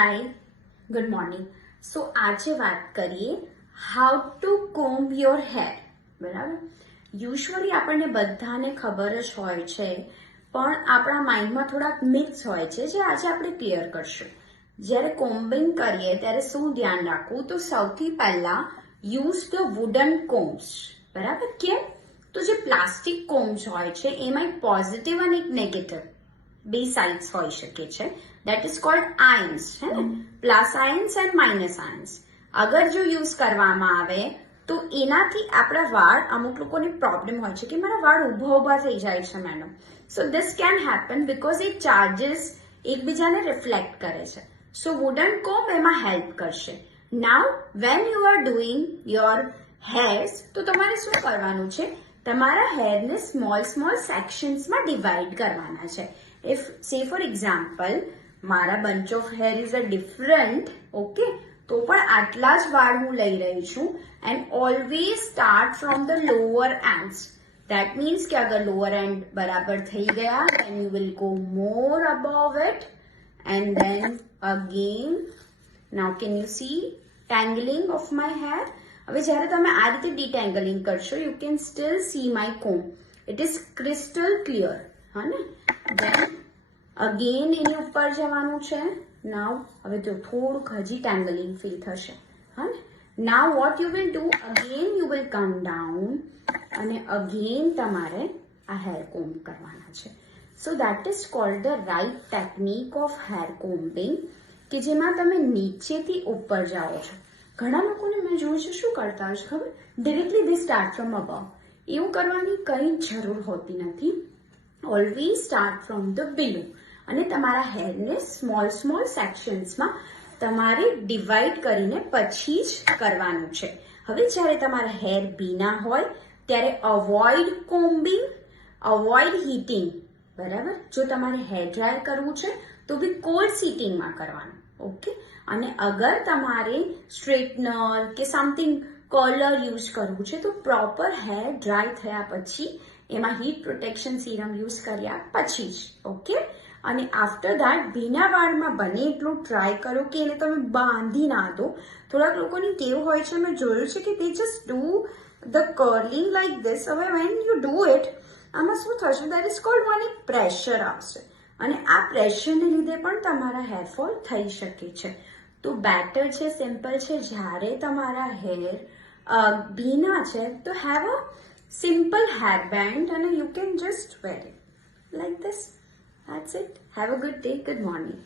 હાય, good morning. સો આજે વાત કરીએ હાઉ ટુ કોમ્બ યોર હેર. બરાબર. યુઝ્યુઅલી આપણને બધાને ખબર જ હોય છે, પણ આપણા માઇન્ડમાં થોડાક મિથ્સ હોય છે જે આજે આપણે ક્લિયર કરશું. જ્યારે કોમ્બિંગ કરીએ ત્યારે શું ધ્યાન રાખવું, તો સૌથી પહેલા યુઝ ધ વુડન કોમ્બ્સ. બરાબર. કેમ? તો જે પ્લાસ્ટિક કોમ્બ્સ હોય છે એમાં એક પોઝિટિવ અને એક નેગેટિવ બે સાઇડ્સ હોઈ શકે છે. દેટ ઇઝ કોલ્ડ આયન્સ, છે ને, plus ions and minus ions. અગર જો યુઝ કરવામાં આવે તો એનાથી આપણા વાળ, અમુક લોકોને પ્રોબ્લેમ હોય છે કે મારા વાળ ઊભા થઈ જાય છે madam. So this can happen because a charges એકબીજાને રિફ્લેક્ટ કરે છે. સો વુડન કોમ્બ એમાં હેલ્પ કરશે. Now when you are doing your hairs, તો તમારે શું કરવાનું છે, તમારા હેરને સ્મોલ સેક્શન્સમાં ડિવાઈડ કરવાના છે. ઇફ સે ફોર એક્ઝામ્પલ મારા bunch of hair is a different, okay, તો પણ આટલા જ વાળ હું લઈ રહી છું and always start from the lower ends. That means કે અગર લોઅર એન્ડ બરાબર થઈ ગયા then you will go more above it and then again. Now can you see tangling of my hair? હવે જ્યારે તમે આ રીતે ડિટેંગલિંગ કરશો you can still see my comb. It is crystal clear. હા ને? દેન અગેન એની ઉપર જવાનું છે. નાવ હવે તો થોડુંક હજી ટેંગલિંગ ફીલ થશે. હા ને? Now what you will do, again you will come down અને અગેન તમારે આ હેર કોમ્બ કરવાના છે. So that is called the right technique of hair combing, કે જેમાં તમે નીચેથી ઉપર જાઓ છો. ઘણા લોકોને મેં જોયું છે શું કરતા હોય છે ખબર, directly they start from above. એવું કરવાની કંઈ જરૂર હોતી નથી. ઓલવેઝ સ્ટાર્ટ ફ્રોમ ધ બિલો અને તમારા હેરને સ્મોલ સેક્શન્સમાં તમારે ડિવાઈડ કરીને પછી જ કરવાનું છે. હવે જ્યારે તમારા હેર ભીના હોય ત્યારે અવોઇડ કોમ્બિંગ, અવોઇડ હીટિંગ. બરાબર. જો તમારે હેર ડ્રાય કરવું છે તો બી કોલ્ડ સીટિંગમાં કરવાનું. ઓકે. અને અગર તમારે સ્ટ્રેટનર કે સમથિંગ કલર યુઝ કરવું છે તો પ્રોપર હેર ડ્રાય થયા પછી એમાં હીટ પ્રોટેક્શન સિરમ યુઝ કર્યા પછી જ. ઓકે. અને આફ્ટર દેટ ભીના વાળમાં બને એટલું ટ્રાય કરો કે એને તમે બાંધી ના દો. થોડાક લોકોની ટેવ હોય છે, મેં જોયું છે કે તે just do the curling like this. હવે વેન યુ ડુ ઇટ, આમાં શું થશે, દેટ ઇઝ કોલ્ડ વન એક પ્રેશર આવશે અને આ પ્રેશરને લીધે પણ તમારા હેરફોલ થઈ શકે છે. તો બેટર છે, સિમ્પલ છે, જ્યારે તમારા હેર ભીના છે તો have a simple hair band અને you can just wear it like this. That's it. Have a good day. Good morning.